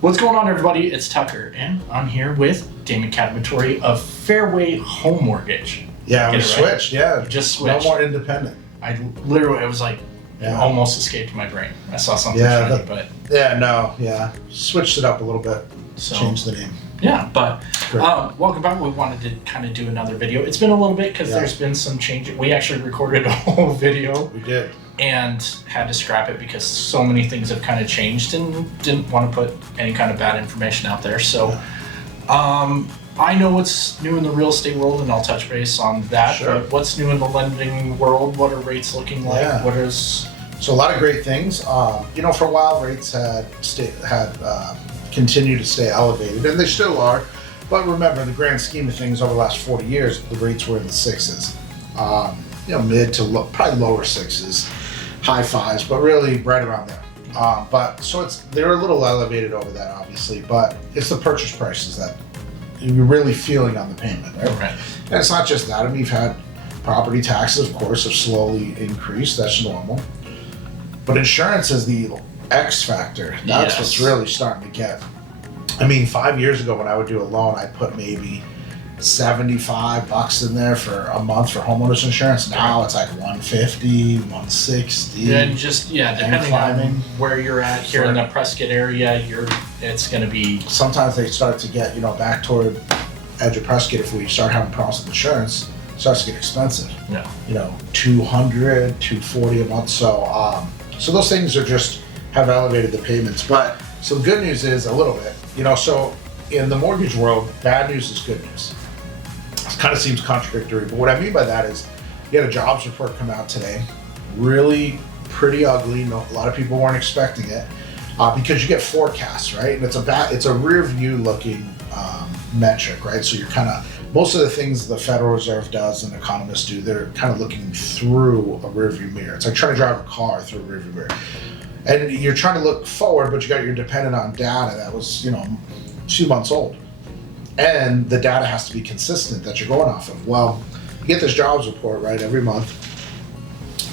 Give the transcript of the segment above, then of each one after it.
What's going on, everybody? It's Tucker, and I'm here with Damon Cademartori of Fairway Home Mortgage. Yeah, we switched. Yeah, You just switched. No more independent. It was like, it almost escaped my brain. I saw something funny, switched it up a little bit. So, changed the name. Yeah, but welcome back. We wanted to kind of do another video. It's been a little bit because there's been some changes. We actually recorded a whole video. We did. And had to scrap it because so many things have kind of changed and didn't want to put any kind of bad information out there. So I know what's new in the real estate world, and I'll touch base on that. Sure. But what's new in the lending world? What are rates looking like? Yeah. So a lot of great things. For a while rates had continued to stay elevated, and they still are. But remember, in the grand scheme of things, over the last 40 years, the rates were in the sixes. Mid to probably lower sixes. High fives, but really right around there. They're a little elevated over that, obviously, but it's the purchase prices that you're really feeling on the payment, right? Okay. And it's not just that. I mean, you've had property taxes, of course, have slowly increased. That's normal. But insurance is the X factor. That's what's really starting to get. I mean, 5 years ago when I would do a loan, I'd put maybe $75 in there for a month for homeowners insurance. Now it's like $150, $160. And depending on where you're at here in the Prescott area, it's going to be. Sometimes they start to get back toward edge of Prescott. If we start having problems with insurance, it starts to get expensive. Yeah. $200, $240 a month. So those things are just have elevated the payments. But some good news is a little bit. So in the mortgage world, bad news is good news. It kind of seems contradictory, but what I mean by that is you had a jobs report come out today, really pretty ugly. A lot of people weren't expecting it because you get forecasts, right? And it's a rear view looking metric, right? So you're kind of, most of the things the Federal Reserve does and economists do, they're kind of looking through a rear view mirror. It's like trying to drive a car through a rear view mirror. And you're trying to look forward, but you're dependent on data that was, 2 months old. And the data has to be consistent that you're going off of. Well, you get this jobs report, right, every month.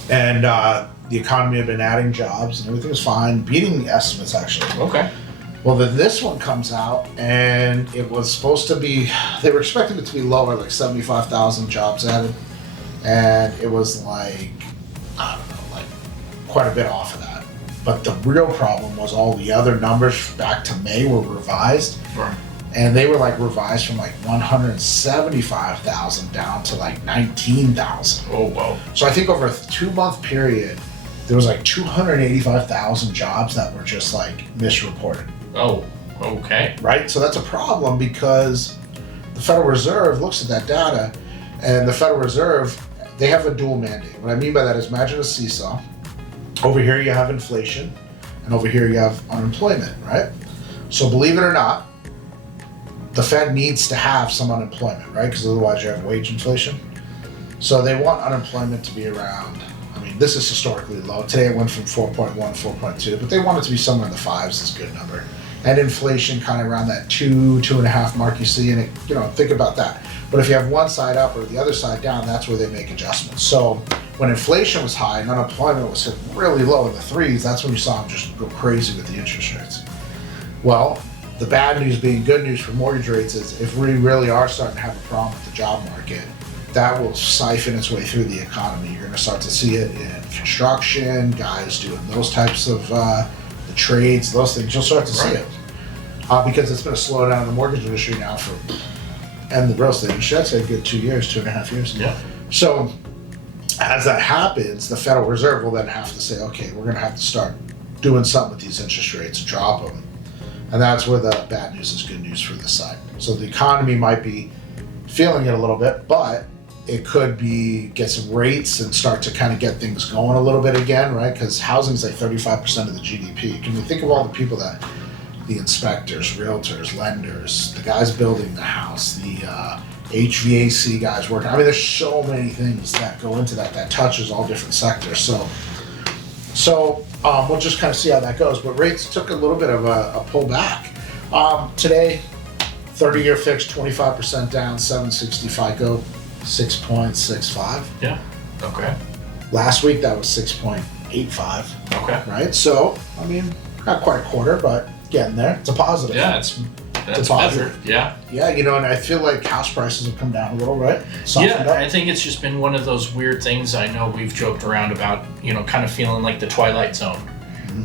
And the economy had been adding jobs and everything was fine, beating the estimates actually. Okay. Well, then this one comes out and it was supposed to be, they were expecting it to be lower, like 75,000 jobs added. And it was like, quite a bit off of that. But the real problem was all the other numbers back to May were revised. Right. And they were revised from 175,000 down to 19,000. Oh, wow. So I think over a 2-month period, there was 285,000 jobs that were just misreported. Oh, okay. Right? So that's a problem because the Federal Reserve looks at that data, and the Federal Reserve, they have a dual mandate. What I mean by that is imagine a seesaw. Over here you have inflation, and over here you have unemployment, right? So believe it or not, the Fed needs to have some unemployment, right? Because otherwise you have wage inflation. So they want unemployment to be around, this is historically low. Today it went from 4.1 to 4.2, but they want it to be somewhere in the fives is a good number. And inflation kind of around that 2.5 mark you see, and think about that. But if you have one side up or the other side down, that's where they make adjustments. So when inflation was high and unemployment was really low in the threes, that's when you saw them just go crazy with the interest rates. Well, the bad news being good news for mortgage rates is if we really are starting to have a problem with the job market, that will siphon its way through the economy. You're going to start to see it in construction, guys doing those types of the trades, those things. You'll start to see it because it's been a slowdown in the mortgage industry now and the real estate industry. I'd say a good 2 years, 2.5 years. Yeah. So as that happens, the Federal Reserve will then have to say, okay, we're going to have to start doing something with these interest rates, drop them. And that's where the bad news is good news for this side. So the economy might be feeling it a little bit, but it could be get some rates and start to kind of get things going a little bit again, right? Because housing is 35% of the GDP. Can you think of all the people the inspectors, realtors, lenders, the guys building the house, the HVAC guys working. There's so many things that go into that touches all different sectors. So we'll just kind of see how that goes. But rates took a little bit of a pullback. Today, 30-year fixed, 25% down, 760 FICO, 6.65. Yeah. Okay. Last week that was 6.85. Okay. Right. So not quite a quarter, but getting there. It's a positive. Yeah, that's better. Yeah. Yeah, you know, and I feel like house prices have come down a little, right? Softened up. I think it's just been one of those weird things. I know we've joked around about, you know, kind of feeling like the Twilight Zone,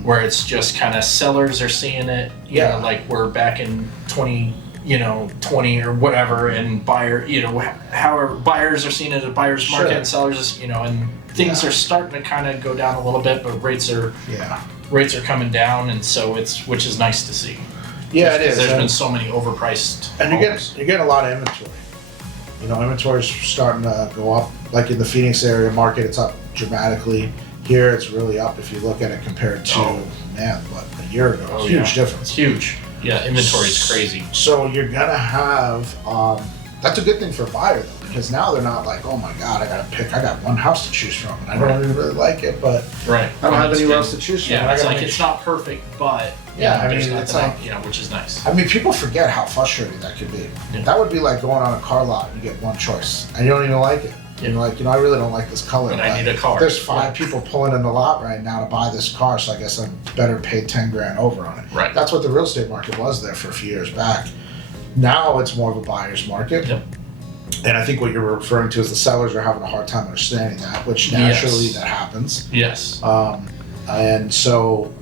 where it's just kind of sellers are seeing it, you know, like we're back in 2020 or whatever, and however buyers are seeing it at buyer's market, and sellers, you know, and things are starting to kind of go down a little bit, but rates are coming down, and so which is nice to see. Yeah, it is. There's been so many overpriced and you're getting a lot of inventory. You know, inventory's starting to go up. Like in the Phoenix area market, it's up dramatically. Here, it's really up if you look at it compared to a year ago. Huge difference. It's huge. Yeah, inventory is crazy. So you're gonna have that's a good thing for a buyer though, because now they're not like, oh my god, I got one house to choose from, and I don't even really like it, but I don't have anywhere else to choose from. Yeah, it's like it's not perfect, but I mean, it's like, you know, which is nice. I mean, people forget how frustrating that could be. Yeah. That would be like going on a car lot and you get one choice and you don't even like it. Yeah. You're like, you know, I really don't like this color. But I need a car. There's 5 people pulling in the lot right now to buy this car, so I guess I'm better pay 10 grand over on it. Right. That's what the real estate market was there for a few years back. Now it's more of a buyer's market. Yep. And I think what you're referring to is the sellers are having a hard time understanding that, which naturally that happens. Yes. And so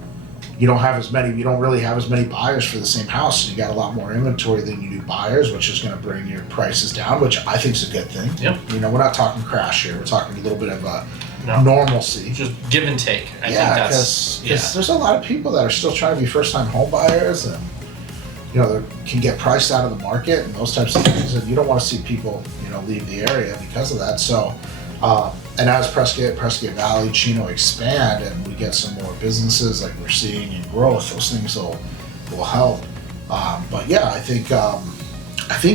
you don't really have as many buyers for the same house. So you got a lot more inventory than you do buyers, which is going to bring your prices down, which I think is a good thing. Yep. You know, we're not talking crash here. We're talking a little bit of a normalcy. Just give and take. I think that's because there's a lot of people that are still trying to be first-time home buyers, and you know, they can get priced out of the market and those types of things, and you don't want to see people, you know, leave the area because of that. So, and as Prescott Valley, Chino expand, and we get some more businesses like we're seeing in growth, those things will help. But yeah, I think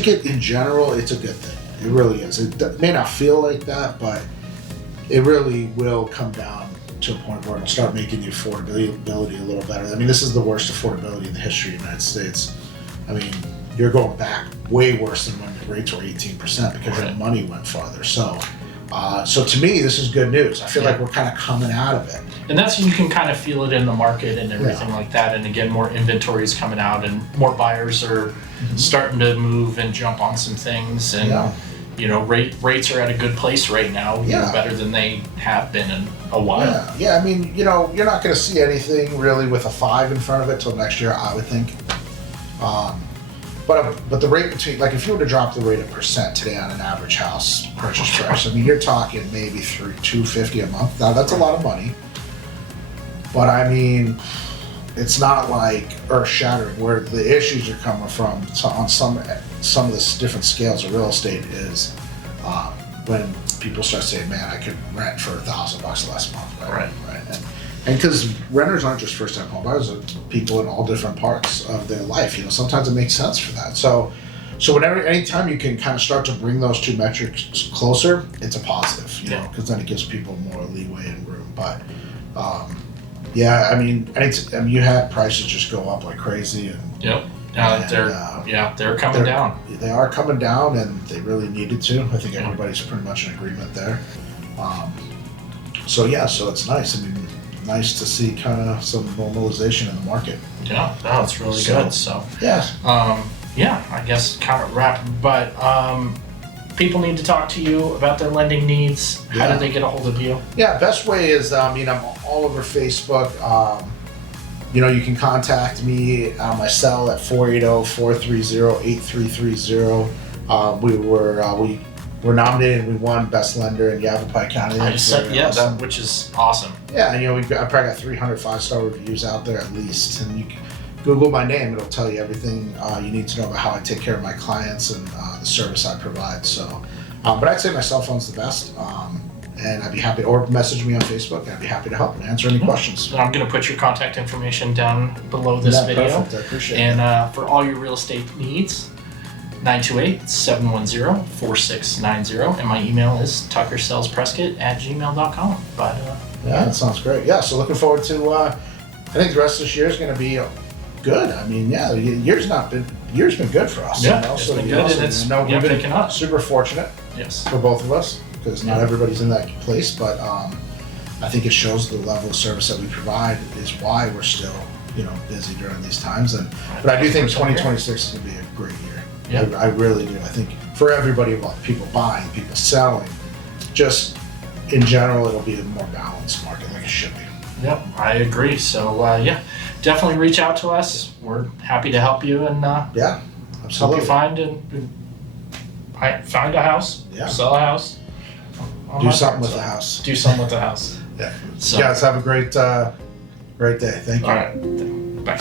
it in general, it's a good thing. It really is. It may not feel like that, but it really will come down to a point where it'll start making the affordability a little better. I mean, this is the worst affordability in the history of the United States. I mean, you're going back way worse than when the rates were 18% because your money went farther. So to me, this is good news. I feel like we're kind of coming out of it. And that's, you can kind of feel it in the market and everything like that. And again, more inventory is coming out, and more buyers are starting to move and jump on some things. And you know, rates are at a good place right now. Better than they have been in a while. Yeah. I mean, you know, you're not going to see anything really with a 5 in front of it till next year, I would think. But the rate between, like, if you were to drop the rate 1% today on an average house purchase price, I mean, you're talking maybe $250 a month. Now that's a lot of money, but I mean, it's not like earth-shattering. Where the issues are coming from on some of the different scales of real estate is when people start saying, "Man, I could rent for $1,000 less a month." Right. And because renters aren't just first-time home buyers, they're people in all different parts of their life. You know, sometimes it makes sense for that. So anytime you can kind of start to bring those two metrics closer, it's a positive. You know, because then it gives people more leeway and room. But I mean, you had prices just go up like crazy, and they're coming down. They are coming down, and they really needed to. I think everybody's pretty much in agreement there. So it's nice. I mean, nice to see kind of some normalization in the market. Yeah, no, it's really good. So I guess kind of wrap. But people need to talk to you about their lending needs. How do they get a hold of you? Yeah, best way is I'm all over Facebook. You know, you can contact me on my cell at 480-430-8330. We were nominated and we won Best Lender in Yavapai County. Which is awesome. Yeah, and you know, I probably got 300 5-star reviews out there at least. And you can Google my name, it'll tell you everything you need to know about how I take care of my clients and the service I provide. So, but I'd say my cell phone's the best. And I'd be happy, or message me on Facebook, and I'd be happy to help and answer any questions. And I'm going to put your contact information down below this video. Perfect. I appreciate it. And for all your real estate needs, 928-710-4690. And my email is tuckersellsprescott@gmail.com. But that sounds great. Yeah, so looking forward to, I think the rest of this year is going to be good. I mean, the year's been good for us. Yeah, it's been good, and it's we've been picking up. Super fortunate for both of us, because not everybody's in that place, but I think it shows the level of service that we provide is why we're still busy during these times. But I do think 2026 is going to be a great year. Yeah. I really do. I think for everybody involved, people buying, people selling, just in general, it'll be a more balanced market like it should be. Yep, I agree. So definitely reach out to us. We're happy to help you and Yeah, help absolutely. you find a house, Yeah. sell a house, Do something with the house. Do something with the house. Yeah. So, Guys, have a great day. Thank you. all right, bye.